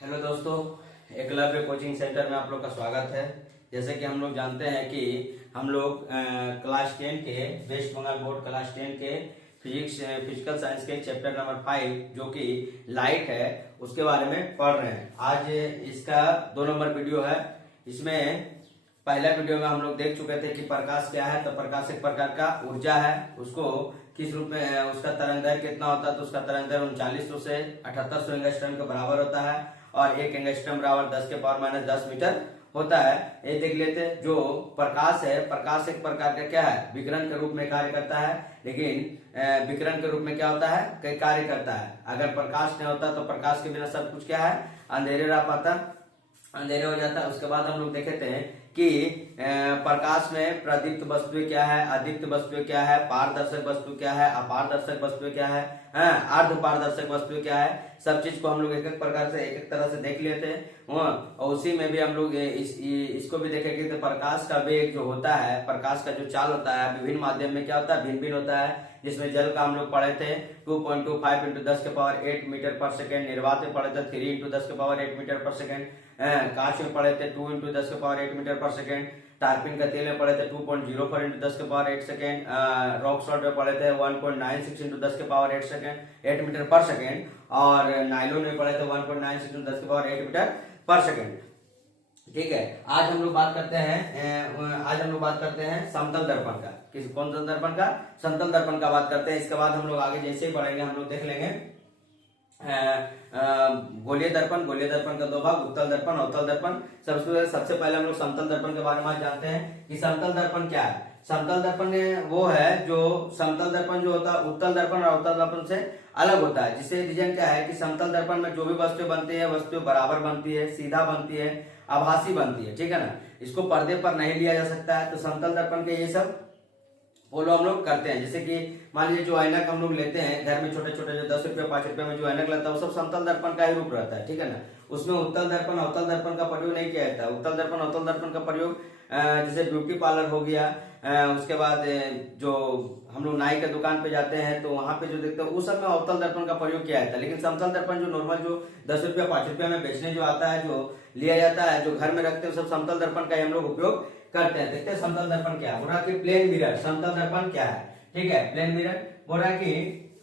Hello दोस्तों, Eklavya coaching centre में आप लोग का स्वागत है। जैसे कि हम लोग जानते हैं कि हम लोग क्लास 10 के वेस्ट बंगाल बोर्ड क्लास 10 के फिजिकल साइंस के चैप्टर नंबर 5 जो कि लाइट है उसके बारे में पढ़ रहे हैं। आज इसका 2 नंबर वीडियो है। इसमें पहला वीडियो में हम लोग देख चुके थे कि प्रकाश क्या है। तो प्रकाश एक प्रकार का ऊर्जा है, उसको किस रूप में उसका तरंगदैर्घ्य कितना होता है। तो उसका तरंगदैर्घ्य 3900 से 7800 एंगस्ट्रॉम के बराबर होता है और 1 एंगस्ट्रॉम बराबर 10⁻⁻10 मीटर होता है। ये देख लेते हैं। जो प्रकाश है, प्रकाश एक प्रकार का क्या है, विकिरण के रूप में कार्य करता है। लेकिन विकिरण के रूप में क्या होता है, कई कार्य करता है। अगर प्रकाश नहीं होता तो प्रकाश के बिना सब कुछ क्या है, अंधेरे रह पाता, अंधेरे हो जाता है। उसके बाद हम लोग देखे थे कि प्रकाश में प्रदीप्त वस्तुएं क्या है, अदीप्त वस्तुएं क्या है, पारदर्शक वस्तु क्या है, अपारदर्शक वस्तुएं क्या है, अर्ध पारदर्शक वस्तुएं क्या है। सब चीज को हम लोग एक एक प्रकार से एक एक तरह से देख लेते हैं। और उसी में भी हम लोग इसको भी देखेंगे कि प्रकाश का वेग जो होता है, प्रकाश का जो चाल होता है विभिन्न माध्यम में क्या होता है, भिन्न भिन्न होता है। जिसमें जल का हम लोग पढ़े थे 2.25 × 10⁸ मीटर पर सेकेंड, निर्वात में पढ़े थे 3 × 10⁸ मीटर पर सेकेंड, कांच में पढ़े थे 2 × 10⁸ मीटर पर सेकेंड, टार्पिन का तेल में पढ़े थे 2.04 × 10⁸ सेकेंड, रॉक सॉल्ट में पढ़े थे 1.96 × 10⁸ सेकेंड 8 मीटर पर सेकेंड, और नाइलोन में पढ़े थे 1.96 × 10⁸ मीटर पर सेकेंड। ठीक है। आज हम लोग बात करते हैं समतल दर्पण का। कौन सा दर्पण का, समतल दर्पण का बात करते हैं। इसके बाद हम लोग आगे जैसे ही बढ़ेंगे हम लोग देख लेंगे गोलीय दर्पण, गोलीय दर्पण का 2 भाग, उत्तल दर्पण, अवतल दर्पण। सबसे पहले हम लोग समतल दर्पण के बारे में जानते हैं कि समतल दर्पण क्या है। समतल दर्पण वो है जो समतल दर्पण जो होता है उत्तल दर्पण और अवतल दर्पण से अलग होता है। जिससे रीजन क्या है कि समतल दर्पण में जो भी वस्तु बनती है वस्तु बराबर बनती है, सीधा बनती है, आभासी बनती है। ठीक है ना, इसको पर्दे पर नहीं लिया जा सकता है। तो समतल दर्पण के ये सब फॉलो हम लोग करते हैं। जैसे कि मान लीजिए जो ऐनक हम लोग लेते हैं घर में, छोटे छोटे जो 10 रुपये 5 रुपये में जो ऐनक लगता है वो सब समतल दर्पण का ही रूप रहता है। ठीक है ना, उसमें उत्तल दर्पण अवतल दर्पण का प्रयोग नहीं किया जाता है। उत्तल दर्पण अवतल दर्पण का प्रयोग जैसे ब्यूटी पार्लर हो गया, उसके बाद जो हम लोग नाई के दुकान पे जाते हैं तो वहां पे जो देखते हैं उस सब में अवतल दर्पण का प्रयोग किया जाता है। लेकिन समतल दर्पण जो नॉर्मल जो 10 रुपया 5 रुपया में बेचने जो आता है, जो लिया जाता है, जो घर में रखते हैं, सब समतल दर्पण का ही हम लोग उपयोग करते हैं। देखते हैं समतल दर्पण क्या है। बोल रहा कि प्लेन मिरर, समतल दर्पण क्या है। ठीक है, प्लेन मिरर बोल रहा कि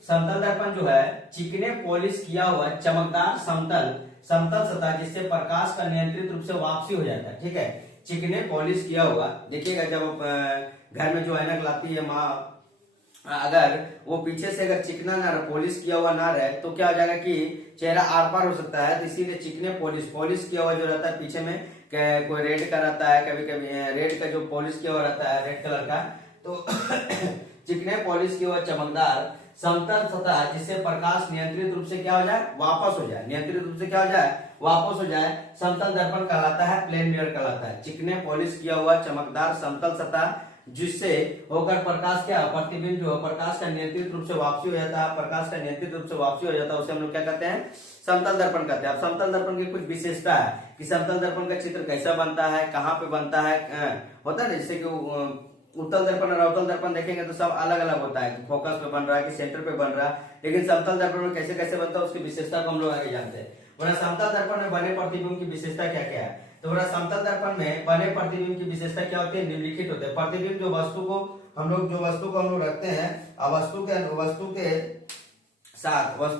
समतल दर्पण जो है चिकने पॉलिश किया हुआ चमकदार समतल सतह जिससे प्रकाश का नियंत्रित रूप से वापसी हो जाता है। ठीक है, चिकने पॉलिश किया हुआ। देखिएगा जब घर में जो ऐनक लाती है माँ, अगर वो पीछे से अगर चिकना ना रहे, पॉलिश किया हुआ ना रहे तो क्या हो जाएगा कि चेहरा आर पार हो सकता है। तो इसीलिए चिकने पॉलिश किया हुआ जो रहता है पीछे में कोई रेड का रहता है, कभी कभी रेड का जो पॉलिश किया हुआ रहता है रेड कलर का, तो चिकने पॉलिश किया हुआ चमकदार समतल सतह जिससे प्रकाश नियंत्रित रूप से क्या हो जाए, वापस हो जाए, नियंत्रित रूप से क्या हो जाए, वापस हो जाए, समतल दर्पण कहलाता है, प्लेन मिरर कहलाता है। चिकने पॉलिश किया हुआ चमकदार समतल सतह जिससे होकर प्रकाश क्या, प्रतिबिंब जो प्रकाश का नियंत्रित रूप से वापसी हो जाता है, प्रकाश का नियंत्रित रूप से वापसी हो जाता है, उसे हम लोग क्या कहते हैं, समतल दर्पण कहते हैं। अब समतल दर्पण की कुछ विशेषता है कि समतल दर्पण का चित्र कैसा बनता है, कहाँ पे बनता है, होता है ना। जैसे कि उत्तल दर्पण और अवतल दर्पण देखेंगे तो सब अलग अलग होता है कि फोकस पे बन रहा है कि सेंटर पे बन रहा है। लेकिन समतल दर्पण में कैसे कैसे बनता है उसकी विशेषता को हम लोग आगे जानते हैं। बोला समतल दर्पण में बने प्रतिबिंब की विशेषता क्या क्या है। तो बोला समतल दर्पण में बने प्रतिबिंब की विशेषता क्या होती है, निम्नलिखित होते हैं। प्रतिबिंब जो वस्तु को हम लोग रखते हैं, वस्तु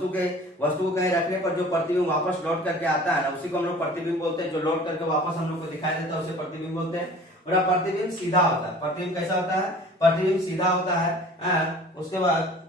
को कहीं रखने पर जो प्रतिबिंब वापस लौट करके आता है ना, उसी को हम लोग प्रतिबिंब बोलते हैं। जो लौट करके वापस हम लोग को दिखाई देता है उसे प्रतिबिंब बोलते हैं। और प्रतिबिंब सीधा होता है। प्रतिबिंब कैसा होता है, प्रतिबिंब सीधा होता है। उसके बाद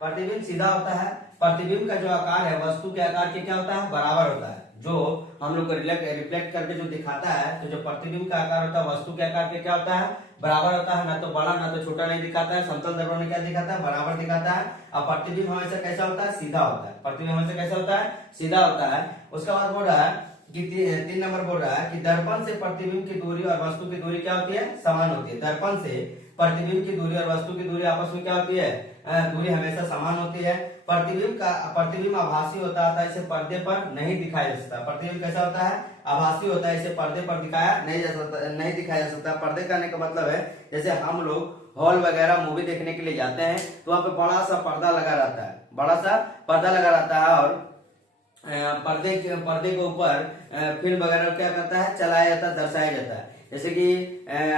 प्रतिबिंब सीधा होता है। प्रतिबिंब का जो आकार है वस्तु के आकार के क्या होता है, बराबर होता है। जो हम लोग को रिफ्लेक्ट करके जो दिखाता है, तो जो प्रतिबिंब का आकार होता है वस्तु के आकार के क्या होता है, बराबर होता है। ना तो बड़ा ना तो छोटा नहीं दिखाता है। समतल दर्पण में क्या दिखाता है, बराबर दिखाता है। और प्रतिबिंब हमेशा कैसा होता है, सीधा होता है। प्रतिबिंब हमेशा कैसा होता है, सीधा होता है। उसके बाद बोल रहा है कि 3 नंबर बोल रहा है कि दर्पण से प्रतिबिंब की दूरी और वस्तु की दूरी क्या होती है, समान होती है। दर्पण से प्रतिबिंब की दूरी और वस्तु की दूरी आपस में क्या होती है, दूरी हमेशा समान होती है। प्रतिबिंब आभासी होता है, इसे पर्दे पर नहीं दिखाया जा सकता। प्रतिबिंब कैसा होता है, आभासी होता है, इसे पर्दे पर दिखाया नहीं जा सकता, नहीं दिखाया जा सकता। पर्दे कहने का मतलब है जैसे हम लोग हॉल वगैरह मूवी देखने के लिए जाते हैं तो वहां पे बड़ा सा पर्दा लगा रहता है, बड़ा सा पर्दा लगा रहता है, और पर्दे के ऊपर फिल्म वगैरह क्या करता है, चलाया जाता है, दर्शाया जाता है। जैसे कि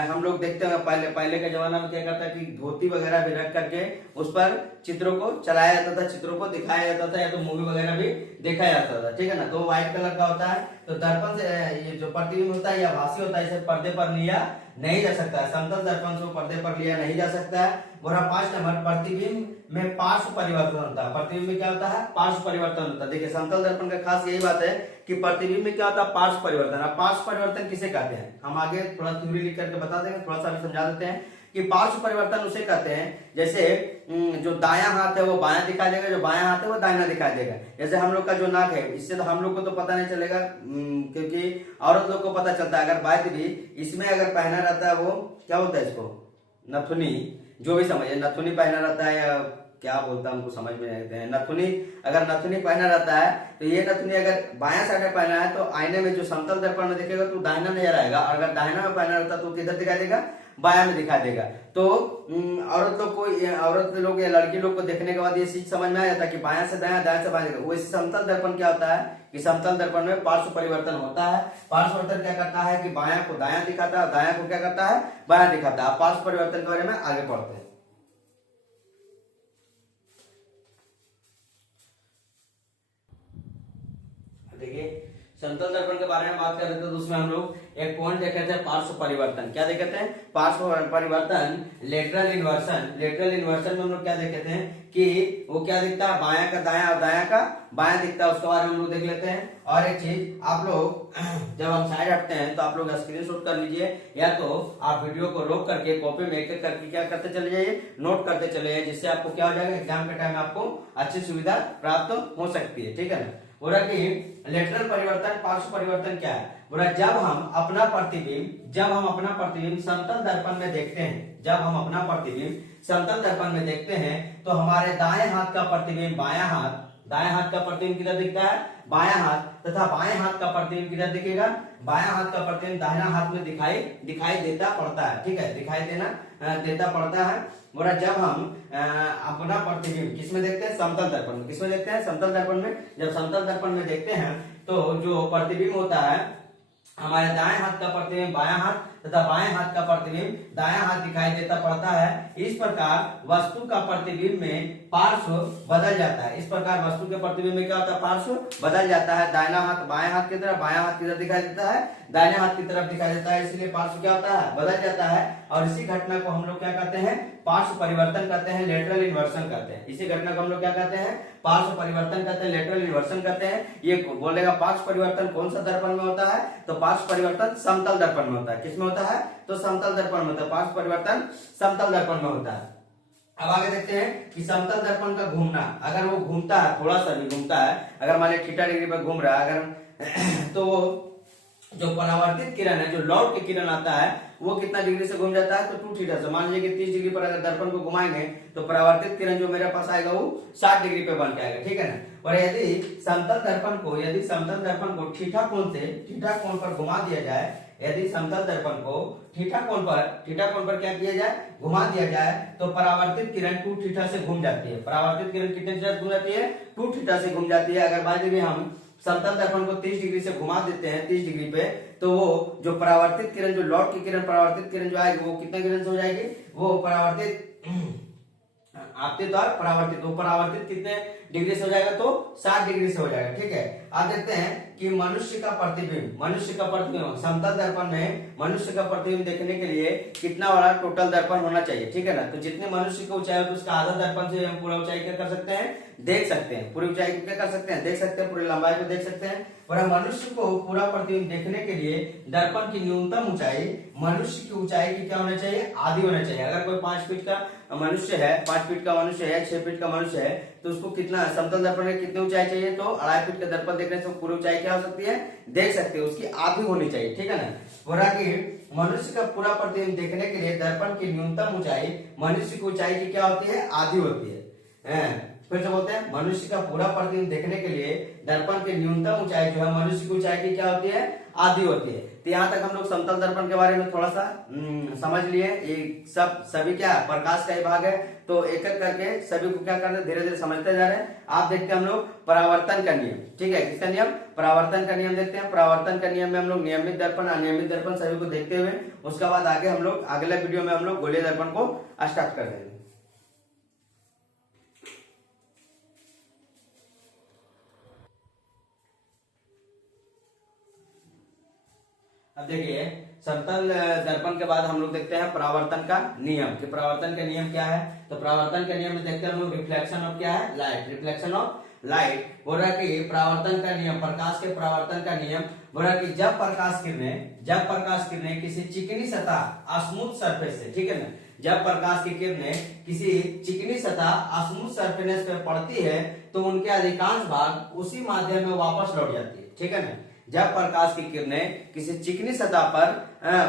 हम लोग देखते हैं पहले के जमाना में क्या करता है कि धोती वगैरह भी रख करके उस पर चित्रों को चलाया जाता था, चित्रों को दिखाया जाता था, या तो मूवी वगैरह भी देखा जाता था, ठीक है ना। तो व्हाइट कलर का होता है। तो दर्पण से ये जो प्रतिबिंब होता है ये आभासी होता है, इसे पर्दे पर लिया नहीं जा सकता है। समतल दर्पण से पर्दे पर लिया नहीं जा सकता है। और 5 नंबर, प्रतिबिंब में पार्श्व परिवर्तन होता है। प्रतिबिंब में क्या होता है, पार्श्व परिवर्तन होता है। देखिए समतल दर्पण का खास यही बात है कि प्रतिबिंब में क्या होता है, पार्श्व परिवर्तन। अब पार्श्व परिवर्तन किसे कहते हैं, हम आगे थोड़ा थ्योरी लिख करके बता देंगे, थोड़ा सा भी समझा देते हैं कि पार्श्व परिवर्तन उसे कहते हैं जैसे जो दायां हाथ है वो बायां दिखाई देगा, जो बायां हाथ है वो दाहिना दिखाई देगा। जैसे हम लोग का जो नाक है, इससे तो हम लोग को तो पता नहीं चलेगा क्योंकि औरत लोग को पता चलता है। अगर बात भी इसमें अगर पहना रहता है, वो क्या होता है, इसको नथुनी, जो भी समझे, नथुनी पहना रहता है या क्या बोलता है हमको समझ में नहीं आते हैं। नथुनी, अगर नथुनी पहना रहता है तो ये नथुनी अगर बायां साइड में पहना है तो आईने में जो समतल दर्पण में दिखेगा तो दाहिना नजर आएगा, और अगर दाहिना में पहना रहता है तो किधर दिखाई देगा, बायां में दिखाई देगा। तो औरत लोग या लड़की लोग को देखने के बाद ये चीज समझ में आ जाता है कि बायां से दायां, दायां से बायां। वैसे समतल दर्पण क्या होता है कि समतल दर्पण में पार्श्व परिवर्तन होता है। पार्श्व परिवर्तन क्या करता है कि बायां को दायां दिखाता है, दायां को क्या करता है, बायां दिखाता है। पार्श्व परिवर्तन के बारे में आगे पढ़ते हैं। देखिए समतल दर्पण के बारे में बात कर रहे थे तो उसमें हम लोग एक पॉइंट देखे थे, पार्श्व परिवर्तन। क्या देखे थे, पार्श्व परिवर्तन, लेटरल इन्वर्सन। लेटरल इन्वर्सन में हम लोग क्या देखे थे कि वो क्या दिखता है, बायां का दायां और दायां का बायां दिखता है। उसके बारे में हम लोग देख लेते हैं। और एक चीज आप लोग जब हम साइड हटते हैं तो आप लोग स्क्रीनशॉट कर लीजिए, या तो आप वीडियो को रोक करके कॉपी में एक करके क्या करते चले जाइए, नोट करते चले जाइए, जिससे आपको क्या हो जाएगा, एग्जाम के टाइम में आपको अच्छी सुविधा प्राप्त हो सकती है, ठीक है ना। बोला कि लेटरल परिवर्तन, पार्श्व परिवर्तन क्या है, बोला जब हम अपना प्रतिबिंब समतल दर्पण में देखते हैं, जब हम अपना प्रतिबिंब समतल दर्पण में देखते हैं तो हमारे दाएं हाथ का प्रतिबिंब दायां हाथ का प्रतिबिंब किधर दिखता है, बायां हाथ, तथा बाएं हाथ का प्रतिबिंब किधर दिखेगा, बायां हाथ का प्रतिबिंब दाहिना हाथ में दिखाई देता पड़ता है, ठीक है, दिखाई देता पड़ता है। बोला जब हम अपना प्रतिबिंब किसमें देखते हैं, समतल दर्पण में। किसमें देखते हैं, समतल दर्पण में। जब समतल दर्पण में देखते हैं तो जो प्रतिबिंब होता है, हमारे दाएं हाथ का प्रतिबिंब बायां हाथ तथा बाएं हाथ का प्रतिबिंब दायां हाथ दिखाई देता पड़ता है। इस प्रकार वस्तु का प्रतिबिंब में पार्श्व बदल जाता है। इस प्रकार वस्तु के प्रतिबिंब में क्या होता है, पार्श्व बदल जाता है। दाहिना हाथ बाएं हाथ की तरफ, बायां हाथ किधर दिखाई देता है, दाहिने हाथ की तरफ दिखाई देता है, इसलिए पार्श्व क्या होता है, बदल जाता है। और इसी घटना को हम लोग क्या कहते हैं, पार्श्व परिवर्तन कहते हैं, लेटरल इन्वर्सन कहते हैं। इसी घटना को हम लोग क्या कहते हैं, पार्श्व परिवर्तन कहते हैं, लेटरल इन्वर्सन कहते हैं। ये बोलेगा पार्श्व परिवर्तन कौन सा दर्पण में होता है, तो पार्श्व परिवर्तन समतल दर्पण में होता है। किसमें होता है, तो समतल दर्पण में होता है। पार्श्व परिवर्तन समतल दर्पण में होता है। अब आगे देखते हैं कि समतल दर्पण का घूमना, अगर वो घूमता है, थोड़ा सा भी घूमता है, अगर मान लीजिए थीटा डिग्री पर घूम रहा है अगर तो जो परावर्तित किरण है, जो लौट के किरण आता है, वो कितना डिग्री से घूम जाता है, तो 2 थीटा से। मान लीजिए कि 30 डिग्री पर अगर दर्पण को घुमाएंगे तो परावर्तित किरण जो मेरे पास आएगा वो 60 डिग्री पे बन के आएगा, ठीक है ना। और यदि समतल दर्पण को थीटा कोण पर घुमा दिया जाए, यदि समतल दर्पण को थीटा कोण पर क्या किया जाए, घुमा दिया जाए, तो परावर्तित किरण 2 थीटा से घूम जाती है। परावर्तित किरण कितने थीटा से घूम जाती है, 2 थीटा से घूम जाती है। अगर बाद में हम समतल दर्पण को 30 डिग्री से घुमा देते हैं, 30 डिग्री पे, तो वो जो परावर्तित किरण, जो लौट की किरण, परावर्तित किरण जो आएगी वो कितने किरण से हो जाएगी, वो परावर्तित आपतित और परावर्तित, वो परावर्तित कितने डिग्री से हो जाएगा, तो 60 डिग्री से हो जाएगा, ठीक है। आप देखते हैं कि मनुष्य का प्रतिबिंब समतल दर्पण में मनुष्य का प्रतिबिंब देखने के लिए कितना बड़ा टोटल दर्पण होना चाहिए, ठीक है ना। तो जितने मनुष्य की ऊंचाई है उसका आधा दर्पण से हम पूरा ऊंचाई क्या कर सकते हैं, देख सकते हैं। पूरी ऊंचाई को क्या कर सकते हैं, देख सकते हैं, पूरी लंबाई को देख सकते हैं। और मनुष्य को पूरा प्रतिबिंब देखने के लिए दर्पण की न्यूनतम ऊंचाई मनुष्य की ऊंचाई की क्या होना चाहिए, आधी होना चाहिए। अगर कोई 5 फीट का मनुष्य है, 5 फीट का मनुष्य है, 6 फीट का मनुष्य है, तो उसको कितना समतल दर्पण में कितनी ऊंचाई चाहिए, तो 2.5 फीट का दर्पण देखने से पूरी ऊंचाई क्या हो सकती है, देख सकते हैं, उसकी आधी होनी चाहिए, ठीक है ना। बोला कि मनुष्य का पूरा प्रतिबिंब देखने के लिए दर्पण की न्यूनतम ऊंचाई मनुष्य की ऊंचाई की क्या होती है, आधी होती है। फिर से बोलते हैं मनुष्य का पूरा प्रतिबिंब देखने के लिए दर्पण की न्यूनतम ऊंचाई जो है मनुष्य की ऊंचाई की क्या होती है, आधी होती है। तो यहाँ तक हम लोग समतल दर्पण के बारे में थोड़ा सा समझ लिए। ये सभी क्या प्रकाश का ही भाग है, तो एक एक करके सभी को क्या करते धीरे धीरे समझते जा रहे हैं। आप देखते हैं हम लोग परावर्तन का नियम, ठीक है, किसका नियम, परावर्तन का नियम देखते हैं। परावर्तन का नियम में हम लोग नियमित दर्पण अनियमित दर्पण सभी को देखते हुए उसके बाद आगे हम लोग अगले वीडियो में हम लोग गोलीय दर्पण को स्टार्ट कर देंगे। अब देखिए समतल दर्पण के बाद हम लोग देखते हैं परावर्तन का नियम, कि परावर्तन का नियम क्या है। तो परावर्तन के नियम में देखते हैं हम लोग रिफ्लेक्शन ऑफ क्या है, लाइट, रिफ्लेक्शन ऑफ लाइट। बोल रहा है कि परावर्तन का नियम, प्रकाश के परावर्तन का नियम बोल रहा है कि जब प्रकाश किरणें किसी चिकनी सतह स्मूथ सरफेस से, ठीक है ना, जब प्रकाश की किरणें किसी चिकनी सतह स्मूथ सरफेस पे पड़ती है तो उनके अधिकांश भाग उसी माध्यम में वापस लौट जाती है, ठीक है ना। जब प्रकाश की किरणें किसी चिकनी सतह पर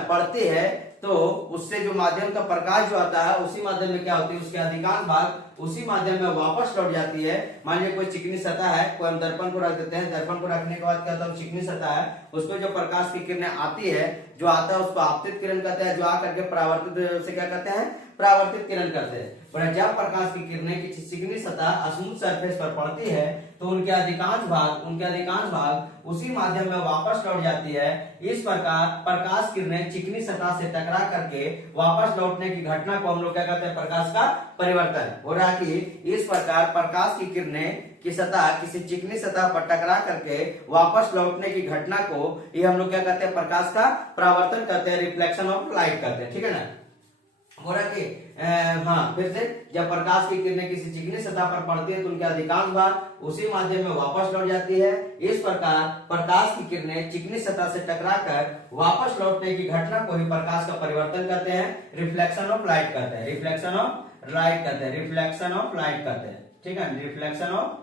पड़ती है तो उससे जो माध्यम का प्रकाश जो आता है उसी माध्यम में क्या होती है, उसके अधिकांश भाग उसी माध्यम में वापस लौट जाती है। मान लीजिए कोई चिकनी सतह है, कोई हम दर्पण को रख देते हैं, दर्पण को रखने के बाद क्या होता है, चिकनी सतह है, उसको जो प्रकाश की किरणें आती है, जो आता है उसको आपतित किरण कहते हैं, जो आकर के परावर्तित से क्या कहते हैं, परावर्तित किरण करते हैं। जब प्रकाश की किरणें किसी चिकनी सतह स्मूथ सरफेस पर पड़ती है तो उनके अधिकांश भाग उसी माध्यम में वापस लौट जाती है। इस प्रकार प्रकाश किरणें चिकनी सतह से टकरा करके वापस लौटने की घटना को हम लोग क्या कहते हैं, प्रकाश का परिवर्तन। हो रहा कि इस प्रकार प्रकाश की किरणें की सतह किसी चिकनी सतह पर टकरा करके वापस लौटने की घटना को ये हम लोग क्या कहते हैं, प्रकाश का परावर्तन करते हैं, रिफ्लेक्शन ऑफ लाइट करते हैं, ठीक है ना। हो रहा कि हाँ फिर से जब प्रकाश की किरणें किसी चिकनी सतह पर पड़ती है तो उनके अधिकांश भाग उसी माध्यम में वापस लौट जाती है। इस प्रकार प्रकाश की किरणें चिकनी सतह से टकराकर वापस लौटने की घटना को ही प्रकाश का परिवर्तन कहते हैं, रिफ्लेक्शन ऑफ लाइट कहते हैं, रिफ्लेक्शन ऑफ लाइट कहते हैं, रिफ्लेक्शन ऑफ लाइट कहते हैं, ठीक है, रिफ्लेक्शन ऑफ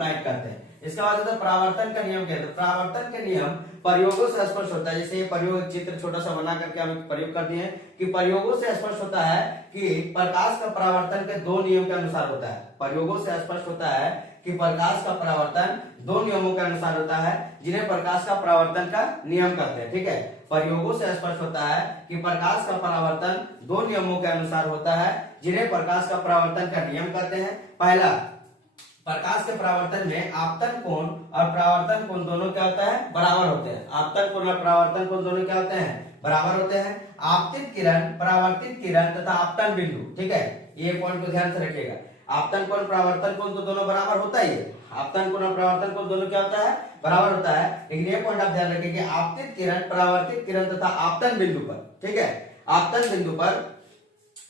लाइट करते हैं। इसके बाद होता है परावर्तन का नियम। कहते हैं परावर्तन के नियम प्रयोगों से स्पष्ट होता है। जैसे ये प्रयोग चित्र छोटा सा बना करके हम प्रयोग कर दिए कि प्रयोगों से स्पष्ट होता है कि प्रकाश का परावर्तन के दो नियम के अनुसार होता है। प्रयोगों से स्पष्ट होता है कि प्रकाश का परावर्तन दो नियमों के अनुसार होता है, जिन्हें प्रकाश का परावर्तन का नियम कहते हैं, ठीक है। प्रयोगों से स्पष्ट होता है कि प्रकाश का परावर्तन दो नियमों के अनुसार होता है, जिन्हें प्रकाश का परावर्तन का नियम कहते हैं। पहला, प्रकाश के परावर्तन में आपतन कोण और परावर्तन कोण दोनों क्या होता है, बराबर होते हैं। आपतन कोण और परावर्तन कोण दोनों क्या होते हैं, बराबर होते हैं। आपतित किरण, परावर्तित किरण तथा आपतन बिंदु, ठीक है, ये पॉइंट को ध्यान से रखिएगा। आपतन कोण परावर्तन कोण तो दोनों बराबर होता ही है, आपतन कोण और परावर्तन कोण दोनों क्या होता है, बराबर होता है। लेकिन ये पॉइंट आप ध्यान रखिए कि आपतित किरण, परावर्तित किरण तथा आपतन बिंदु पर, ठीक है, आपतन बिंदु पर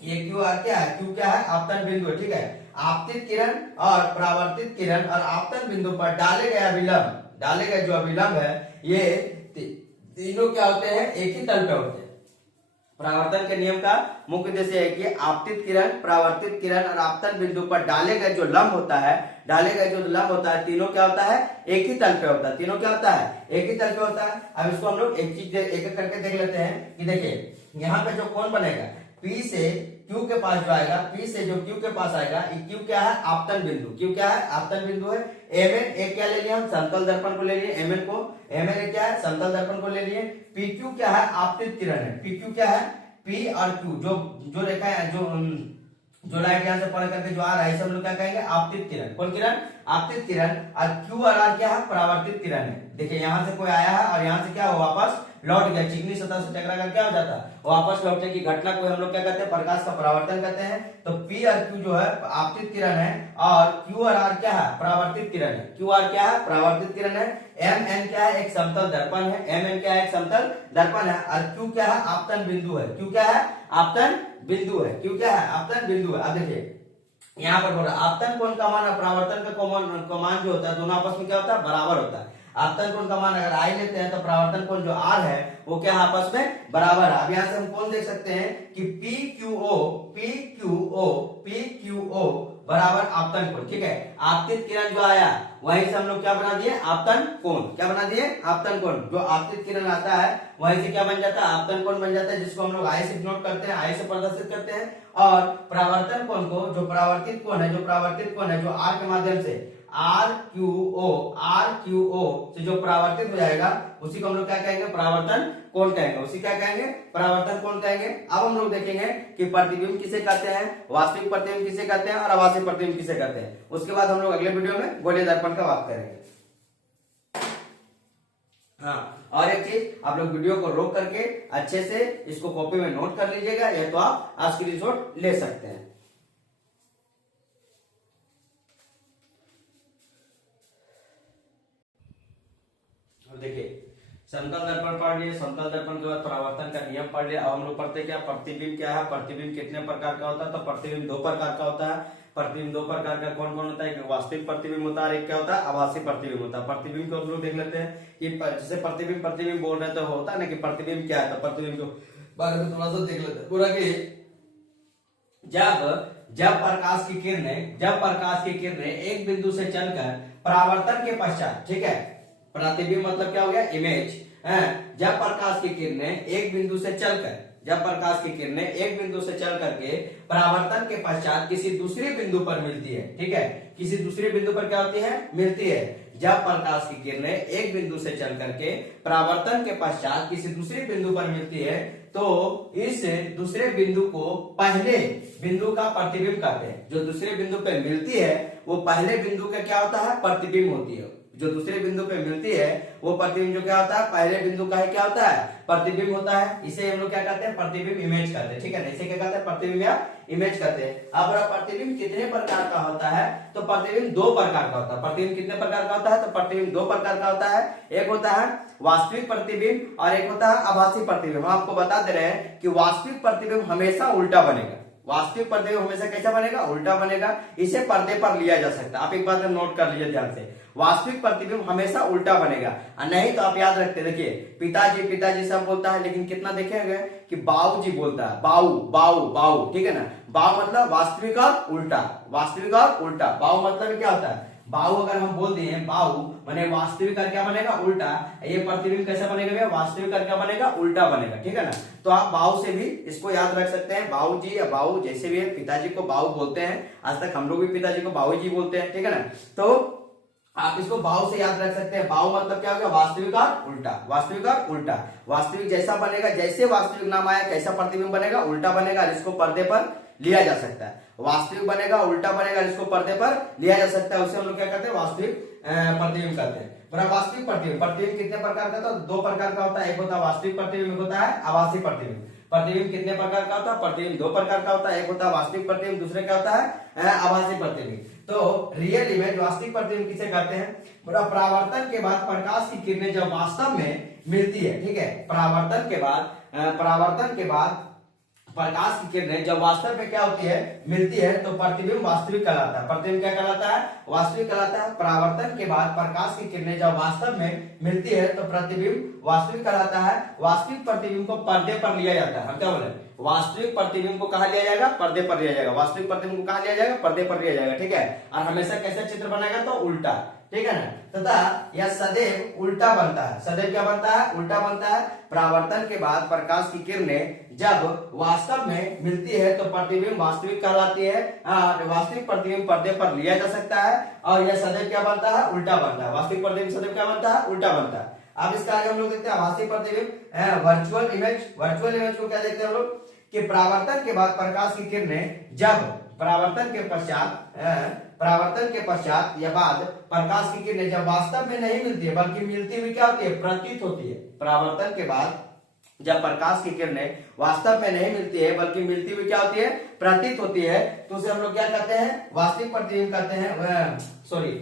ये क्यू आर क्या है, क्यू क्या है, आपतन बिंदु है, ठीक है। आपतित किरण और परावर्तित किरण और आपतन बिंदु पर डाले गए जो अभिलंब है, ये तीनों क्या होते हैं, एक ही तल पे होते हैं। परावर्तन के नियम का मुख्य उद्देश्य है कि आपतित किरण, परावर्तित किरण और आपतन बिंदु पर डाले गए जो लंब होता है, तीनों क्या होता है, एक ही तल पे होता है। तीनों क्या होता है, एक ही तल पे होता है। अब इसको हम लोग एक चीज एक एक करके देख लेते हैं कि देखिए यहाँ पे जो कोण बनेगा P से Q के पास जो आएगा, P से जो Q के पास आएगा, Q क्या है, आपतन बिंदु, Q क्या है, आपतन बिंदु है। Mn एक क्या ले लिया हम, समतल दर्पण को ले लिए, Mn एक क्या है, समतल दर्पण को ले लिए। PQ क्या है, आपतित किरण है, PQ क्या है, P और Q जो रेखा है, जो लाइट यहाँ से पढ़ करके जो आ रहा है, इसे हम लोग क्या कहेंगे, आपतित किरण। कौन किरण, आपतित किरण। और Q और R क्या है, परावर्तित किरण है। देखिए यहाँ से कोई आया है और यहाँ से क्या हो, वापस लौट गया, चिकनी सतह से टकरा कर क्या हो जाता है, वापस लौटने की घटना को हम लोग क्या कहते हैं, प्रकाश का परावर्तन कहते हैं। तो P और Q जो है आपतित किरण है और Q और R क्या है, परावर्तित किरण है। Q R क्या है, परावर्तित किरण है। Mn क्या है, एक समतल दर्पण है, Mn क्या है, एक समतल दर्पण है। और Q क्या है, आपतन बिंदु है, Q क्या है, आपतन बिंदु है, Q क्या है, आपतन बिंदु है। अब देखिए यहाँ पर बोल रहा है आपतन कोण का मान और परावर्तन का मान जो होता है दोनों आपस में क्या होता है, बराबर होता है। आपतन कोण का मान अगर आई लेते हैं तो परावर्तन कोण जो आर है वो क्या आपस में बराबर है। अब यहाँ से हम कौन देख सकते हैं कि पी क्यू ओ बराबर आपतन कोण। ठीक है, आपतित किरण जो आया वहीं से हम लोग क्या बना दिए, आपतन कोण। क्या बना दिए, आपतन कोण। जो आपतित किरण आता है वहीं से क्या बन जाता है, आपतन कोण बन जाता है, जिसको हम लोग आई से डिनोट करते हैं, आई से प्रदर्शित करते हैं। और परावर्तन कोण को, जो परावर्तित कोण है जो आर के माध्यम से आर क्यू ओ से जो परावर्तित हो जाएगा उसी को हम लोग क्या कहेंगे, परावर्तन कोण कहेंगे। उसी क्या कहेंगे, परावर्तन कोण कहेंगे। अब हम लोग देखेंगे कि प्रतिबिंब किसे कहते हैं, वास्तविक प्रतिबिंब किसे कहते हैं और आभासी प्रतिबिंब किसे कहते हैं। उसके बाद हम लोग अगले वीडियो में गोलीय दर्पण का बात करेंगे। हाँ, और एक चीज, आप लोग वीडियो को रोक करके अच्छे से इसको कॉपी में नोट कर लीजिएगा, या तो आप स्क्रीनशॉट ले सकते हैं। देखिए, समतल दर्पण पढ़ लिए, समतल दर्पण के बाद परावर्तन का नियम पढ़ लिया। अब हम लोग पढ़ते क्या, प्रतिबिंब क्या है, प्रतिबिंब कितने प्रकार का होता है। तो प्रतिबिंब दो प्रकार का होता है। प्रतिबिंब दो प्रकार का कौन कौन होता है, एक वास्तविक प्रतिबिंब होता है, एक क्या होता है, आभासी प्रतिबिंब होता है। प्रतिबिंब को हम लोग देख लेते हैं कि जैसे प्रतिबिंब बोल रहे तो होता है ना कि प्रतिबिंब क्या है। तो प्रतिबिंब के बारे में थोड़ा सा देख लेते हैं पूरा कि जब प्रकाश की किरणें एक बिंदु से चलकर परावर्तन के पश्चात, ठीक है, प्रतिबिंब मतलब क्या हो गया, इमेज। जब प्रकाश की किरणें एक बिंदु से चल करके परावर्तन के पश्चात किसी दूसरे बिंदु पर मिलती है। ठीक है, किसी दूसरे बिंदु पर क्या होती है, मिलती है। जब प्रकाश की किरणें एक बिंदु से चल करके परावर्तन के पश्चात किसी दूसरे बिंदु पर मिलती है तो इस दूसरे बिंदु को पहले बिंदु का प्रतिबिंब कहते हैं। जो दूसरे बिंदु पे मिलती है वो पहले बिंदु का क्या होता है, प्रतिबिंब होती है। जो दूसरे बिंदु पे मिलती है वो प्रतिबिंब जो क्या होता है, पहले बिंदु का है क्या होता है, प्रतिबिंब होता है। इसे हम लोग क्या कहते हैं, प्रतिबिंब इमेज कहते हैं। ठीक है, इसे क्या कहते हैं, प्रतिबिंब या इमेज कहते हैं। अब प्रतिबिंब कितने प्रकार का होता है, तो प्रतिबिंब दो प्रकार का होता है। प्रतिबिंब कितने प्रकार का होता है, तो प्रतिबिंब दो प्रकार का होता है। एक होता है वास्तविक प्रतिबिंब और एक होता है आभासी प्रतिबिंब। हम आपको बता दे रहे हैं कि वास्तविक प्रतिबिंब हमेशा उल्टा बनेगा। वास्तविक प्रतिबिंब हमेशा कैसा बनेगा, उल्टा बनेगा। इसे पर्दे पर लिया जा सकता है। आप एक बात नोट कर लीजिए ध्यान से, वास्तविक प्रतिबिंब हमेशा उल्टा बनेगा। नहीं तो आप याद रखते, देखिए पिताजी सब बोलता है, लेकिन कितना देखेंगे कि बाऊ जी बोलता है, बाऊ। ठीक है ना, बाऊ मतलब वास्तविक और उल्टा, बाऊ मतलब क्या होता है, बाऊ अगर हम बोल दिए बाऊ माने वास्तविक का क्या बनेगा, उल्टा। ये प्रतिबिंब कैसा बनेगा भैया, वास्तविक का क्या बनेगा, उल्टा बनेगा। ठीक है ना, तो आप बाऊ से भी इसको याद रख सकते हैं। बाऊ जी या बाऊ जैसे भी है, पिताजी को बाऊ बोलते हैं। आज तक हम लोग भी पिताजी को बाऊ जी बोलते हैं। ठीक है ना, तो आप इसको बाऊ से याद रख सकते हैं। बाऊ मतलब क्या होगा, वास्तविक और उल्टा। वास्तविक जैसा बनेगा, जैसे वास्तविक नाम आया कैसा प्रतिबिंब बनेगा, उल्टा बनेगा। इसको पर्दे पर लिया जा सकता है। वास्तविक बनेगा, उल्टा बनेगा, इसको पर्दे पर लिया जा सकता है। उसे हम लोग क्या कहते हैं, वास्तविक प्रतिबिंब कहते हैं। वास्तविक प्रतिबिंब कितने प्रकार का, तो दो प्रकार का होता है। एक होता है वास्तविक प्रतिबिंब, एक होता है आभासी प्रतिबिंब। प्रतिबिंब कितने प्रकार का होता है, प्रतिबिंब दो प्रकार का होता है। एक होता है वास्तविक प्रतिबिंब, दूसरे क्या होता है, आभासी प्रतिबिंब। तो रियल इमेज, वास्तविक प्रतिबिंब किसे कहते हैं, परावर्तन के बाद प्रकाश की किरणें जब वास्तव में मिलती है। ठीक है, परावर्तन के बाद प्रकाश की किरणें जब वास्तव में क्या होती है, मिलती है, तो प्रतिबिंब वास्तविक कहलाता है। प्रतिबिंब क्या कहलाता है, वास्तविक कहलाता है। परावर्तन के बाद प्रकाश की किरणें जब वास्तव में मिलती है तो प्रतिबिंब वास्तविक कहलाता है। वास्तविक प्रतिबिंब को पर्दे पर लिया जाता है। हम क्या बोले, वास्तविक प्रतिबिंब को कहा लिया जाएगा, पर्दे पर लिया जाएगा। वास्तविक प्रतिबिंब को कहा लिया जाएगा, पर्दे पर लिया जाएगा। ठीक है, और हमेशा कैसा चित्र बनाएगा, तो उल्टा। ठीक है ना, तथा यह सदैव उल्टा बनता है। सदैव क्या बनता है, उल्टा बनता है। परावर्तन के बाद प्रकाश की किरणें जब वास्तव में मिलती है तो प्रतिबिंब वास्तविक कहलाती है। वास्तविक प्रतिबिंब पर्दे पर लिया जा सकता है और यह सदैव क्या बनता है, उल्टा बनता है। वास्तविक प्रतिबिंब सदैव क्या बनता है, उल्टा बनता है। अब इसका आगे हम लोग देखते हैं आभासी प्रतिबिंब, वर्चुअल इमेज को क्या देखते हैं हम लोग कि परावर्तन के बाद प्रकाश की किरणें जब परावर्तन के पश्चात या बाद प्रकाश की किरणें जब वास्तव में नहीं मिलती है बल्कि मिलती हुई क्या होती है, प्रतीत होती है। परावर्तन के बाद जब प्रकाश की किरणें वास्तव में नहीं मिलती है बल्कि मिलती हुई क्या होती है, प्रतीत होती है, तो उसे हम लोग क्या कहते हैं, वास्तविक प्रतिबिंब कहते हैं। सॉरी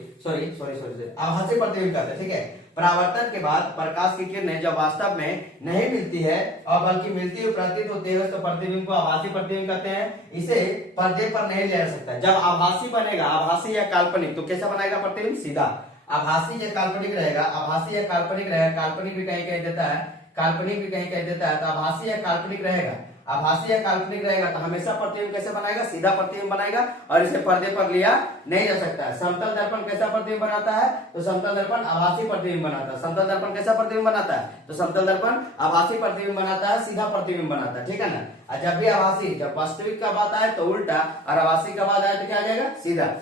आभासी प्रतिबिंब कहते हैं। ठीक है, परावर्तन के बाद प्रकाश की किरणें जब वास्तव में नहीं मिलती है और बल्कि मिलती हुई प्रतीत होती है तो प्रतिबिंब को आभासी प्रतिबिंब कहते हैं। इसे पर्दे पर नहीं ले जा सकता। जब आभासी बनेगा, आभासी या काल्पनिक, तो कैसा बनाएगा प्रतिबिंब, सीधा। आभासी या काल्पनिक रहेगा, आभासी या काल्पनिक रहेगा, काल्पनिक भी कहीं कहीं देता है, काल्पनिक भी कहीं कहीं देता है, तो आभासी या काल्पनिक रहेगा, आभासी या काल्पनिक रहेगा तो हमेशा प्रतिबिंब कैसे बनाएगा, सीधा प्रतिबिंब बनाएगा और इसे पर्दे पर लिया नहीं जा सकता है। समतल दर्पण कैसा प्रतिबिंब बनाता है, तो समतल दर्पण आभासी प्रतिबिंब बनाता है। समतल दर्पण कैसा प्रतिबिंब बनाता है, तो समतल दर्पण आभासी प्रतिबिंब बनाता है, सीधा प्रतिबिंब बनाता है, ठीक है ना। और जब भी आभासी, जब वास्तविक का बात आए तो उल्टा और आभासी का बात आए तो क्या आ जाएगा, सीधा,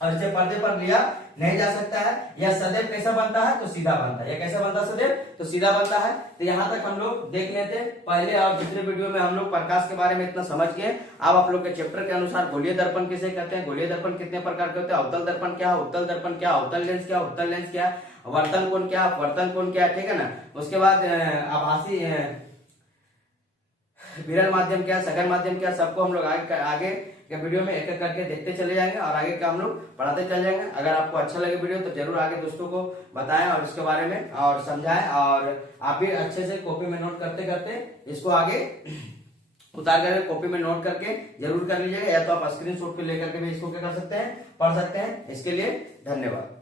और इसे पर्दे पर लिया नहीं जा सकता है। यह सदैव कैसा बनता है, तो सीधा बनता है। यह कैसा बनता है, सदैव तो सीधा बनता है। तो यहाँ तक हम लोग देख लेते पहले और दूसरे वीडियो में हम लोग प्रकाश के बारे में इतना समझ गए। अब आप लोग के चैप्टर के अनुसार गोलीय दर्पण किसे कहते हैं, गोलीय दर्पण कितने प्रकार के होते हैं, अवतल दर्पण क्या है, उत्तल दर्पण क्या, अवतल लेंस क्या, उत्तल लेंस क्या, वर्तन कोण क्या, वर्तन कोण क्या, ठीक है ना। उसके बाद आभासी विरल माध्यम क्या, सघन माध्यम क्या, सबको हम लोग आगे के वीडियो में एक एक करके देखते चले जाएंगे और आगे का हम लोग पढ़ाते चले जाएंगे। अगर आपको अच्छा लगे वीडियो तो जरूर आगे दोस्तों को बताएं और इसके बारे में और समझाएं, और आप भी अच्छे से कॉपी में नोट करते करते इसको आगे उतार करके कॉपी में नोट करके जरूर कर लीजिएगा, या तो आप स्क्रीनशॉट पे लेकर के भी इसको क्या कर सकते हैं, पढ़ सकते हैं। इसके लिए धन्यवाद।